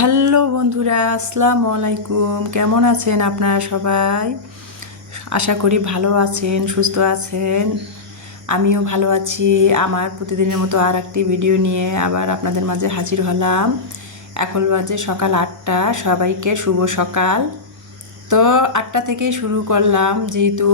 Hello বন্ধুরা, আসসালামু আলাইকুম। কেমন আছেন আপনারা সবাই? আশা করি ভালো আছেন, সুস্থ আছেন। আমিও ভালো আছি। আমার প্রতিদিনের মতো আর একটি ভিডিও নিয়ে আবার আপনাদের মাঝে হাজির হলাম। এখন বাজে সকাল 8টা। সবাইকে শুভ সকাল। তো 8টা থেকেই শুরু করলাম, যেহেতু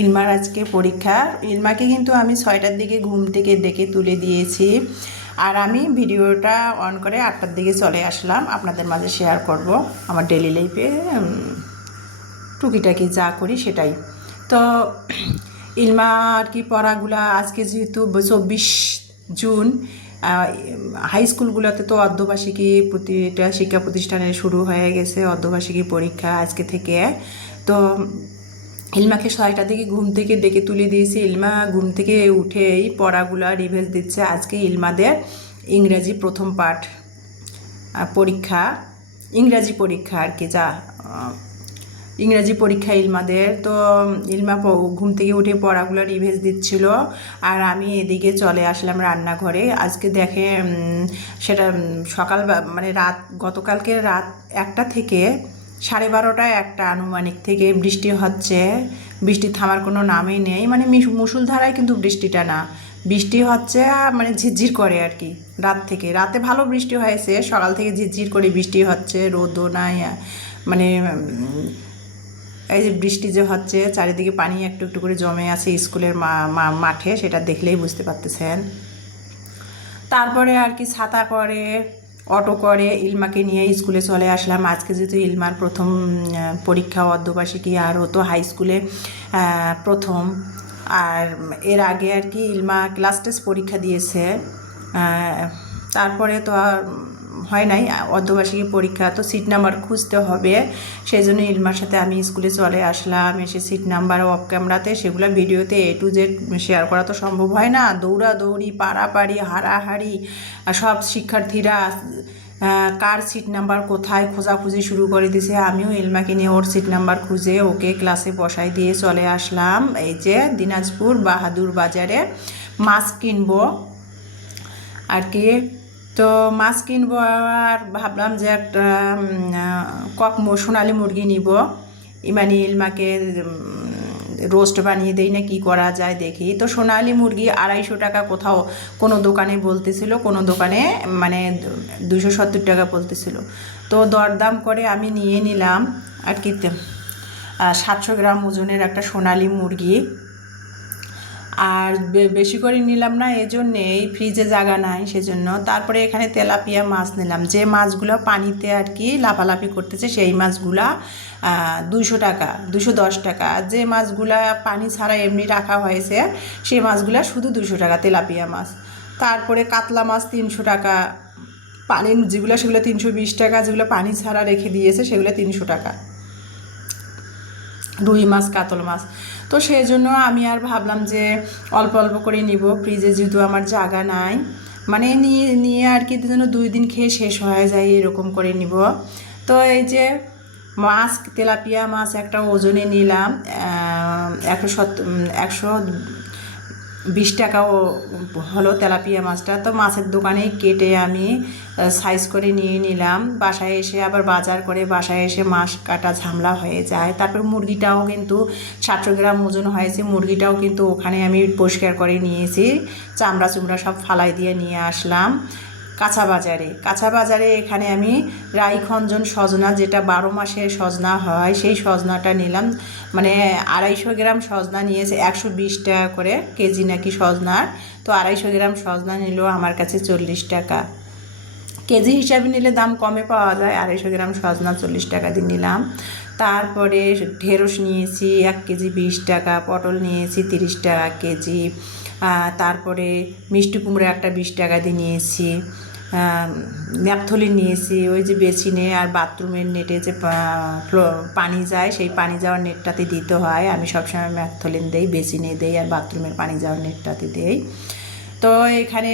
ইলমার আজকে পরীক্ষা। ইলমাকে কিন্তু আমি 6টার দিকে ঘুম থেকে ডেকে তুলে দিয়েছি, আর আমি ভিডিওটা অন করে 8টার দিকে চলে আসলাম। আপনাদের মাঝে শেয়ার করব আমার ডেলি লাইফে টুকিটাকি যা করি সেটাই। তো ইলমা আর কি পড়াগুলা আজকে যেহেতু 24 জুন, হাই স্কুলগুলোতে তো অর্ধবার্ষিকী প্রতিটা শিক্ষা প্রতিষ্ঠানে শুরু হয়ে গেছে অর্ধবার্ষিকী পরীক্ষা আজকে থেকে। তো ইলমাকে 6টার দিকে ঘুম থেকে ডেকে তুলে দিয়েছি। ইলমা ঘুম থেকে উঠেই পড়াগুলা রিভাইজ দিচ্ছে। আজকে ইলমাদের ইংরাজি প্রথম পাঠ পরীক্ষা, ইংরাজি পরীক্ষা আর কি, ইংরাজি পরীক্ষা ইলমাদের। তো ইলমা ঘুম থেকে উঠে পড়াগুলো রিভাইজ দিচ্ছিল, আর আমি এদিকে চলে আসলাম রান্নাঘরে। আজকে দেখে সেটা সকাল মানে গতকালকে রাত 1টা থেকে 12:30 1টা আনুমানিক থেকে বৃষ্টি হচ্ছে। বৃষ্টি থামার কোনো নামই নেই, মানে মুষলধারায় কিন্তু বৃষ্টিটা না, বৃষ্টি হচ্ছে মানে ঝিরঝির করে আর কি। রাতে ভালো বৃষ্টি হয়েছে, সকাল থেকে ঝিরঝির করে বৃষ্টি হচ্ছে, রোদও নাই। মানে এই যে বৃষ্টি যে হচ্ছে, চারিদিকে পানি একটু একটু করে জমে আছে স্কুলের মাঠে, সেটা দেখলেই বুঝতে পারতেছেন। তারপরে আর কি ছাতা করে, অটো করে ইলমাকে নিয়ে স্কুলে চলে আসলাম। আজকে যেহেতু ইলমার প্রথম পরীক্ষা অর্ধবার্ষিকী, আর ও তো হাই স্কুলে প্রথম। আর এর আগে আর কি ইলমা ক্লাস টেস্ট পরীক্ষা দিয়েছে, তারপরে তো আর হয় নাই অর্ধবার্ষিকী পরীক্ষা। তো সিট নাম্বার খুঁজতে হবে, সেই জন্য ইলমার সাথে আমি স্কুলে চলে আসলাম। এসে সিট নাম্বার অফ ক্যামেরাতে সেগুলো ভিডিওতে A to Z শেয়ার করা তো সম্ভব হয় না। দৌড়াদৌড়ি, পাড়াপাড়ি, হারাহারি, সব শিক্ষার্থীরা কার সিট নাম্বার কোথায় খোঁজাখুঁজি শুরু করে দিছে। আমিও ইলমাকে নিয়ে ওর সিট নাম্বার খুঁজে ওকে ক্লাসে বসাই দিয়ে চলে আসলাম। এই যে দিনাজপুর বাহাদুর বাজারে মাছ কিনবো আর কি। তো মাছ কিনবো, আর ভাবলাম যে একটা সোনালি মুরগি নিব। ইলমাকে রোস্ট বানিয়ে দেই না কি করা যায় দেখি। তো সোনালি মুরগি 250 টাকা কোথাও কোনো দোকানে বলতেছিল, কোনো দোকানে মানে 270 টাকা বলতেছিল। তো দরদাম করে আমি নিয়ে নিলাম আর কি। 700 গ্রাম ওজনের একটা সোনালি মুরগি। আর বেশি করে নিলাম না, এজন্যেই ফ্রিজে জায়গা নাই সেজন্য। তারপরে এখানে তেলাপিয়া মাছ নিলাম, যে মাছগুলো পানিতে আর কি লাফালাফি করতেছে সেই মাছগুলা 200 টাকা, 210 টাকা। যে মাছগুলা পানি ছাড়া এমনি রাখা হয়েছে সেই মাছগুলা শুধু 200 টাকা তেলাপিয়া মাছ। তারপরে কাতলা মাছ 300 টাকা, পানি যেগুলো সেগুলো 320 টাকা, যেগুলো পানি ছাড়া রেখে দিয়েছে সেগুলো 300 টাকা। রুই মাছ, কাতল মাছ। তো সেই জন্য আমি আর ভাবলাম যে অল্প অল্প করে নিব, ফ্রিজে যেহেতু আমার জায়গা নাই, মানে নিয়ে নিয়ে আর কি যেন 2 দিন খেয়ে শেষ হয়ে যায় এরকম করে নিব। তো এই যে মাছ, তেলাপিয়া মাছ একটা ওজনে নিলাম 120 টাকাও হলো তেলাপিয়া মাছটা। তো মাছের দোকানেই কেটে আমি সাইজ করে নিয়ে নিলাম। বাসায় এসে আবার বাজার করে বাসায় এসে মাছ কাটা ঝামেলা হয়ে যায়। তারপর মুরগিটাও কিন্তু 700 গ্রাম ওজন হয়েছে, মুরগিটাও কিন্তু ওখানে আমি পরিষ্কার করে নিয়েছি, চামড়া চুমড়া সব ফালাই দিয়ে নিয়ে আসলাম কাঁচা বাজারে। এখানে আমি রাইখঞ্জন সজনা, যেটা 12 মাসের সজনা হয়, সেই সজনাটা নিলাম। মানে 250 গ্রাম সজনা নিয়েছে, 120 টাকা করে কেজি নাকি সজনার। তো 250 গ্রাম সজনা নিল আমার কাছে 40 টাকা কেজি হিসাবে নিলে দাম কমে পাওয়া যায়। 250 গ্রাম সজনা 40 টাকা দিয়ে নিলাম। তারপরে ঢেঁড়স নিয়েছি 1 কেজি 20 টাকা, পটল নিয়েছি 30 টাকা কেজি। তারপরে মিষ্টি কুমড়ো একটা 20 টাকা দিয়ে নিয়েছি। ন্যাপথলিন নিয়েছি, ওই যে বেসিনে আর বাথরুমের নেটে যে পানি যায়, সেই পানি যাওয়ার নেটটাতে দিতে হয়। আমি সবসময় ন্যাপথলিন দেই, বেসিনে দেই, আর বাথরুমের পানি যাওয়ার নেটটাতে দেই। তো এখানে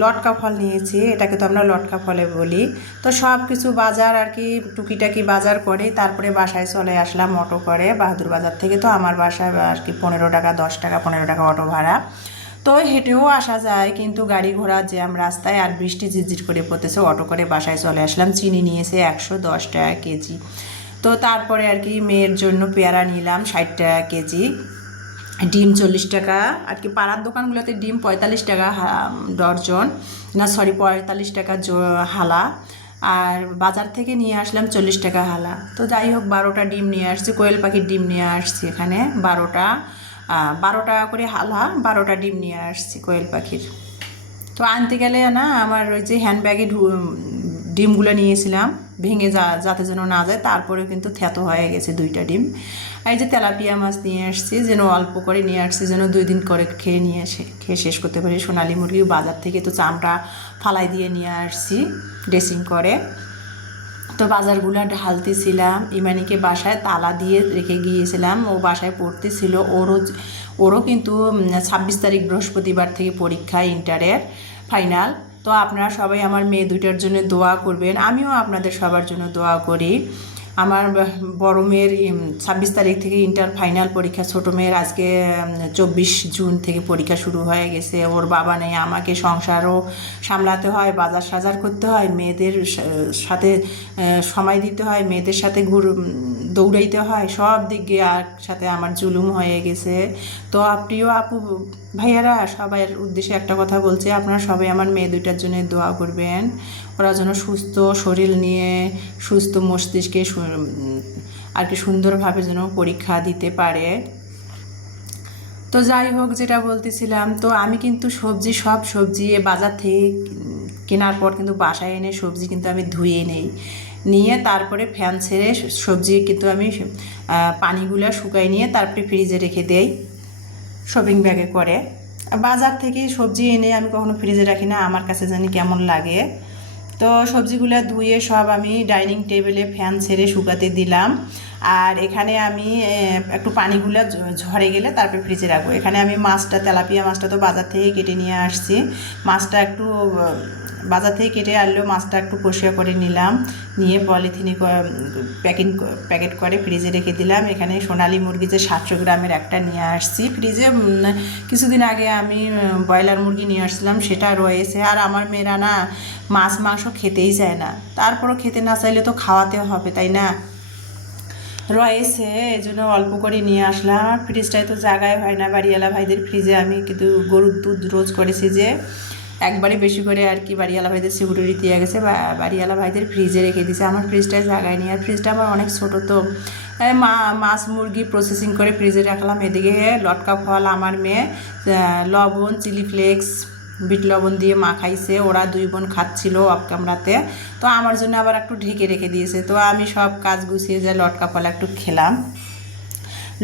লটকা ফল নিয়েছি, এটাকে তো আমরা লটকা ফলে বলি। তো সব কিছু বাজার আর কি টুকিটাকি বাজার করে তারপরে বাসায় চলে আসলাম অটো করে বাহাদুর বাজার থেকে। তো আমার বাসায় আর কি 15 টাকা, 10 টাকা, 15 টাকা অটো ভাড়া। তো হেঁটেও আসা যায়, কিন্তু গাড়ি ঘোড়া জ্যাম রাস্তায়, আর বৃষ্টি ঝিরঝির করে পড়তেছে। অটো করে বাসায় চলে আসলাম। চিনি নিয়েছে 110 টাকা কেজি। তো তারপরে আর কি মেয়ের জন্য পেয়ারা নিলাম 60 টাকা কেজি, ডিম 40 টাকা। আর কি পাড়ার দোকানগুলোতে ডিম 45 টাকা ডর্জন, না সরি 45 টাকা হালা, আর বাজার থেকে নিয়ে আসলাম 40 টাকা হালা। তো যাই হোক 12টা ডিম নিয়ে আসছি, কোয়েল পাখির ডিম নিয়ে আসছি এখানে 12টা, 12 টাকা করে হালা, 12টা ডিম নিয়ে আসছি কোয়েল পাখির। তো আনতে গেলে না আমার ওই যে হ্যান্ডব্যাগে ডিমগুলো নিয়েছিলাম ভেঙে যাতে যেন না যায়, তারপরে কিন্তু থ্যাতো হয়ে গেছে 2টা ডিম। এই যে তেলাপিয়া মাছ নিয়ে আসছি, যেন অল্প করে নিয়ে আসছি, যেন 2 দিন করে খেয়ে শেষ করতে পারি। সোনালি মুরগি বাজার থেকে তো চামড়া ফালাই দিয়ে নিয়ে আসছি ড্রেসিং করে। তো বাজারগুলো ঢালতেছিলাম, ইমানিকে বাসায় তালা দিয়ে রেখে গিয়েছিলাম, ও বাসায় পড়তেছিল। ওরও কিন্তু 26 তারিখ বৃহস্পতিবার থেকে পরীক্ষা ইন্টারের ফাইনাল। তো আপনারা সবাই আমার মেয়ে দুইটার জন্য দোয়া করবেন, আমিও আপনাদের সবার জন্য দোয়া করি। আমার বড় মেয়ের 26 তারিখ থেকে ইন্টার ফাইনাল পরীক্ষা, ছোটো মেয়ের আজকে 24 জুন থেকে পরীক্ষা শুরু হয়ে গেছে। ওর বাবা নেই, আমাকে সংসারও সামলাতে হয়, বাজার সাজার করতে হয়, মেয়েদের সাথে সময় দিতে হয়, মেয়েদের সাথে দৌড়াইতে হয়, সব দিক দিয়ে একসাথে আমার জুলুম হয়ে গেছে। তো প্রিয় আপু ভাইয়ারা, সবার উদ্দেশ্যে একটা কথা বলছি, আপনারা সবাই আমার মেয়ে দুইটার জন্য দোয়া করবেন, ওরা যেন সুস্থ শরীর নিয়ে, সুস্থ মস্তিষ্কে আর কি সুন্দরভাবে যেন পরীক্ষা দিতে পারে। তো যাই হোক, যেটা বলতেছিলাম, তো আমি কিন্তু সব সবজি বাজার থেকে কেনার পর কিন্তু বাসায় এনে সবজি কিন্তু আমি ধুয়ে নিয়ে তারপরে ফ্যান ছেড়ে সবজি কিন্তু আমি পানিগুলো শুকাই নিয়ে তারপরে ফ্রিজে রেখে দেই শপিং ব্যাগে করে। বাজার থেকে সবজি এনে আমি কখনো ফ্রিজে রাখি না, আমার কাছে জানি কেমন লাগে। তো সবজিগুলো ধুয়ে সব আমি ডাইনিং টেবিলে ফ্যান ছেড়ে শুকাতে দিলাম। আর এখানে আমি একটু পানিগুলো ঝরে গেলে তারপরে ফ্রিজে রাখবো। এখানে আমি তেলাপিয়া মাছটা তো বাজার থেকে কেটে নিয়ে আসছি। মাছটা একটু বাজার থেকে কেটে আনলেও মাছটা একটু কষিয়া করে নিলাম, নিয়ে পলিথিনে প্যাকেট করে ফ্রিজে রেখে দিলাম। এখানে সোনালি মুরগি যে 700 গ্রামের একটা নিয়ে আসছি ফ্রিজে, কিছুদিন আগে আমি ব্রয়লার মুরগি নিয়ে আসছিলাম, সেটা রয়েছে। আর আমার মেয়েরা না মাছ মাংস খেতেই চায় না, তারপরও খেতে না চাইলে তো খাওয়াতে হবে, তাই না, রয়েছে, এই জন্য অল্প করে নিয়ে আসলাম। আর ফ্রিজটায় তো জায়গায় হয় না, বাড়িওয়ালা ভাইদের ফ্রিজে আমি কিন্তু গরুর দুধ রোজ করেছি যে একবারে বেশি করে আর কি বাড়িওয়ালা ভাইদের সিকিউরিটি দিয়ে গেছে, বাড়িওয়ালা ভাইদের ফ্রিজে রেখে দিয়েছে, আমার ফ্রিজটায় জায়গায় নেই। আর ফ্রিজটা আমার অনেক ছোটো, তো মাছ মুরগি প্রসেসিং করে ফ্রিজে রাখলাম। এদিকে লটকা ফল আমার মেয়ে লবণ, চিলি ফ্লেক্স, বিট লবণ দিয়ে মাখাইছে, ওরা 2 বোন খাচ্ছিল অফ ক্যামেরাতে। তো আমার জন্য আবার একটু ঢেকে রেখে দিয়েছে। তো আমি সব কাজ গুছিয়ে যে লটকা ফল একটু খেলাম।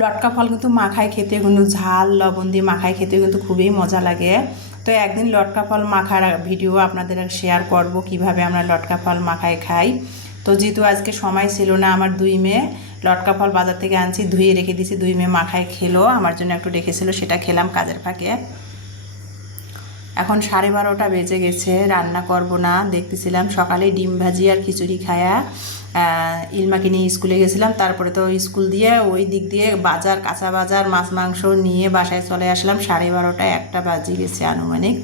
লটকা ফল কিন্তু মাখায় খেতে, কিন্তু ঝাল লবণ দিয়ে মাখায় খেতে কিন্তু খুবই মজা লাগে। তো একদিন লটকা ফল মাখার ভিডিও আপনাদের শেয়ার করব, কিভাবে আমরা লটকা ফল মাখায় খাই। তো যেহেতু আজকে সময় ছিল না, আমার 2 মেয়ে লটকা ফল বাজার থেকে আনছি, ধুয়ে রেখে দিয়েছি, 2 মেয়ে মাখায় খেলো, আমার জন্য একটু রেখেছিল, সেটা খেলাম কাজের ফাঁকে। এখন 12:30 বেজে গেছে, রান্না করব না, দেখতেছিলাম সকালে ডিম ভাজি আর খিচুড়ি খায়া ইলমাকে নিয়ে স্কুলে গেছিলাম। তারপরে তো স্কুল দিয়ে ওই দিক দিয়ে কাঁচা বাজার মাছ মাংস নিয়ে বাসায় চলে আসলাম। 12:30 1টা বাজে গেছে আনুমানিক।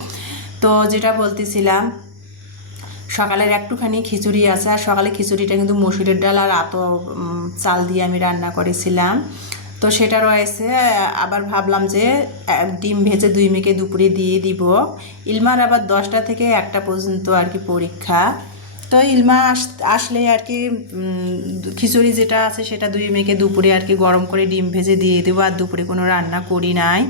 তো যেটা বলতেছিলাম, সকালের একটুখানি খিচুড়ি আছে, আর সকালে খিচুড়িটা কিন্তু মসুরের ডাল আর চাল দিয়ে আমি রান্না করেছিলাম, তো সেটা রয়েছে। আবার ভাবলাম যে ডিম ভেজে 2 মেয়েকে দুপুরে দিয়ে দিব। ইলমার আবার 10টা থেকে 1টা পর্যন্ত আর কি পরীক্ষা। তো ইলমা আসলে আর কি খিচুড়ি যেটা আছে সেটা 2 মেয়েকে দুপুরে আর কি গরম করে ডিম ভেজে দিয়ে দেবো। আর দুপুরে কোনো রান্না করি নাই।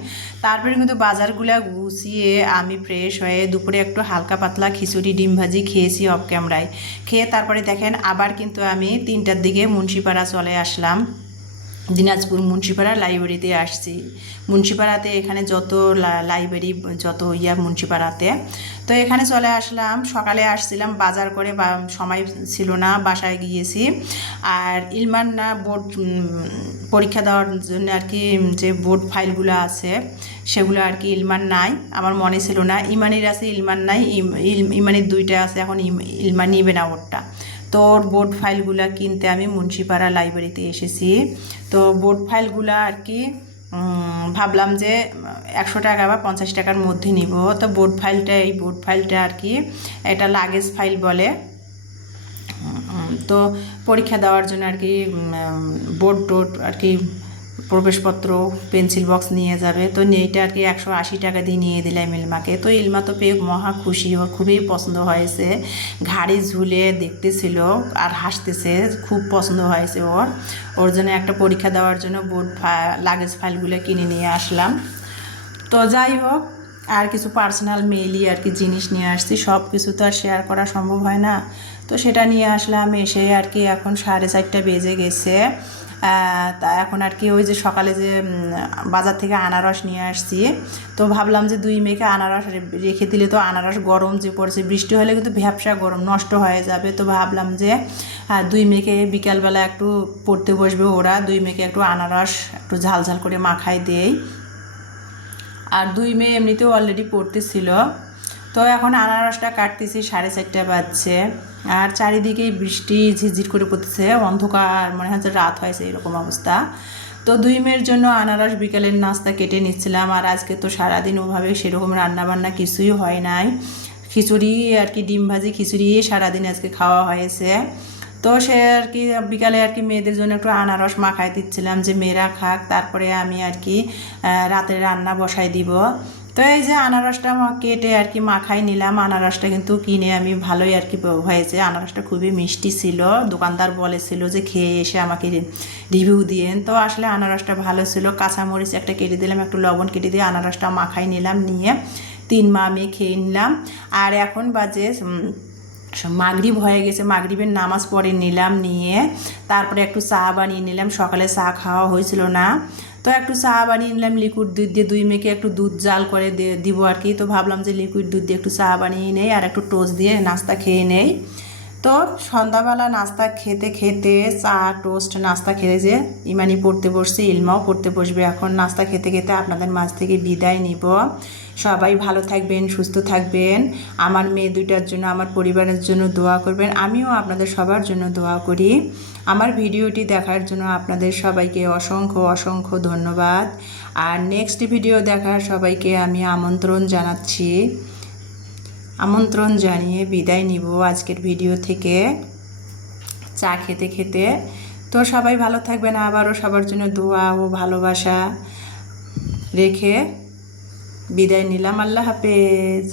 তারপরে কিন্তু বাজারগুলো গুছিয়ে আমি ফ্রেশ হয়ে দুপুরে একটু হালকা পাতলা খিচুড়ি ডিম ভাজি খেয়েছি অফ ক্যামেরায়। খেয়ে তারপরে দেখেন আবার কিন্তু আমি 3টার দিকে মুন্সিপাড়া চলে আসলাম, দিনাজপুর মুন্সিপাড়া লাইব্রেরিতে আসছি। মুন্সিপাড়াতে এখানে যত লাইব্রেরি যত মুন্সিপাড়াতে, তো এখানে চলে আসলাম। সকালে আসছিলাম বাজার করে, বা সময় ছিল না, বাসায় গিয়েছি। আর ইলমান না বোর্ড পরীক্ষা দেওয়ার জন্য আর কি যে বোর্ড ফাইলগুলো আছে সেগুলো আর কি ইলমান নাই, আমার মনে ছিল না। ইমানির আছে, ইলমান নাই। ইমানির 2টা আছে, এখন ইলমান নিবে না ওরটা। তো ওর বোর্ড ফাইলগুলো কিনতে আমি মুন্সিপাড়া লাইব্রেরিতে এসেছি। তো বোর্ড ফাইলগুলো আর কি ভাবলাম যে 100 টাকা বা 50 টাকার মধ্যে নিব। তো বোর্ড ফাইলটা, এই বোর্ড ফাইলটা আর কি এটা লাগেজ ফাইল বলে। তো পরীক্ষা দেওয়ার জন্য আর কি বোর্ড টোড আর কি প্রবেশপত্র, পেন্সিল বক্স নিয়ে যাবে। তো এইটা আর কি 180 টাকা দিয়ে নিয়ে দিলাম ইলমাকে। তো ইলমা তো পেয়ে মহা খুশি, ওর খুবই পছন্দ হয়েছে। ঘাড়ি ঝুলে দেখতেছিল আর হাসতেছে, খুব পছন্দ হয়েছে ওর। ওর জন্য একটা পরীক্ষা দেওয়ার জন্য বোর্ড লাগেজ ফাইলগুলো কিনে নিয়ে আসলাম। তো যাই হোক, আর কিছু পার্সোনাল মেইলি আর কি জিনিস নিয়ে আসছি, সব কিছু তো আর শেয়ার করা সম্ভব হয় না। তো সেটা নিয়ে আসলাম। এসে আর কি এখন 4:30 বেজে গেছে। তা এখন আর কি ওই যে সকালে যে বাজার থেকে আনারস নিয়ে আসছি, তো ভাবলাম যে 2 মেয়েকে আনারস রেখে দিলে তো আনারস গরম যে পড়েছে, বৃষ্টি হলে কিন্তু ভ্যাপসা গরম, নষ্ট হয়ে যাবে। তো ভাবলাম যে 2 মেয়েকে বিকালবেলা একটু পড়তে বসবে ওরা, 2 মেয়েকে একটু আনারস একটু ঝাল ঝাল করে মাখাই দেই। আর 2 মেয়ে এমনিতেও অলরেডি পড়তেছিল। তো এখন আনারসটা কাটতেছি, 4:30 বাজছে। আর চারিদিকেই বৃষ্টি ঝিরঝির করে পড়তেছে, অন্ধকার, মনে হচ্ছে রাত হয়েছে, এরকম অবস্থা। তো 2 মেয়ের জন্য আনারস বিকেলের নাস্তা কেটে নিচ্ছিলাম। আর আজকে তো সারাদিন ওভাবে সেরকম রান্নাবান্না কিছুই হয় নাই, খিচুড়ি আর কি, ডিম ভাজি খিচুড়ি সারাদিন আজকে খাওয়া হয়েছে। তো সে আর কি বিকালে আর কি মেয়েদের জন্য একটু আনারস মাখাই দিচ্ছিলাম যে মেয়েরা খাক, তারপরে আমি আর কি রাতে রান্না বসাই দিব। তো এই যে আনারসটা কেটে আর কি মাখাই নিলাম। আনারসটা কিন্তু কিনে আমি ভালোই আর কি হয়েছে, আনারসটা খুবই মিষ্টি ছিল। দোকানদার বলেছিল যে খেয়ে এসে আমাকে রিভিউ দিয়েন। তো আসলে আনারসটা ভালো ছিল। কাঁচামরিচ একটা কেটে দিলাম, একটু লবণ কেটে দিয়ে আনারসটা মাখাই নিলাম, নিয়ে 3 মা আমি খেয়ে নিলাম। আর এখন বাজে মাগরিব হয়ে গেছে, মাগরিবের নামাজ পড়ে নিলাম, নিয়ে তারপরে একটু চা বানিয়ে নিলাম। সকালে চা খাওয়া হয়েছিল না, তো একটু চা বানিয়ে নিলাম লিকুইড দুধ দিয়ে। 2 মেয়েকে একটু দুধ জাল করে দিব আর কি। তো ভাবলাম যে লিকুইড দুধ দিয়ে একটু চা বানিয়ে নেই আর একটু টোস্ট দিয়ে নাস্তা খেয়ে নেই। তো সন্ধ্যাবেলা নাস্তা খেতে খেতে, চা টোস্ট নাস্তা খেতে যে ইমানি পড়তে বসছি, ইলমাও পড়তে বসবে এখন। নাস্তা খেতে খেতে আপনাদের মাঝ থেকে বিদায় নিব। সবাই ভালো থাকবেন, সুস্থ থাকবেন। আমার মেয়ে 2টার জন্য, আমার পরিবারের জন্য দোয়া করবেন। আমিও আপনাদের সবার জন্য দোয়া করি। আমার ভিডিওটি দেখার জন্য আপনাদের সবাইকে অসংখ্য অসংখ্য ধন্যবাদ। আর নেক্সট ভিডিও দেখার সবাইকে আমি আমন্ত্রণ জানাচ্ছি। আমন্ত্রণ জানিয়ে বিদায় নিব আজকের ভিডিও থেকে চা খেতে খেতে। তো সবাই ভালো থাকবেন, আবারও সবার জন্য দোয়া ও ভালোবাসা রেখে বিদায় নিলাম। আল্লাহ হাফেজ।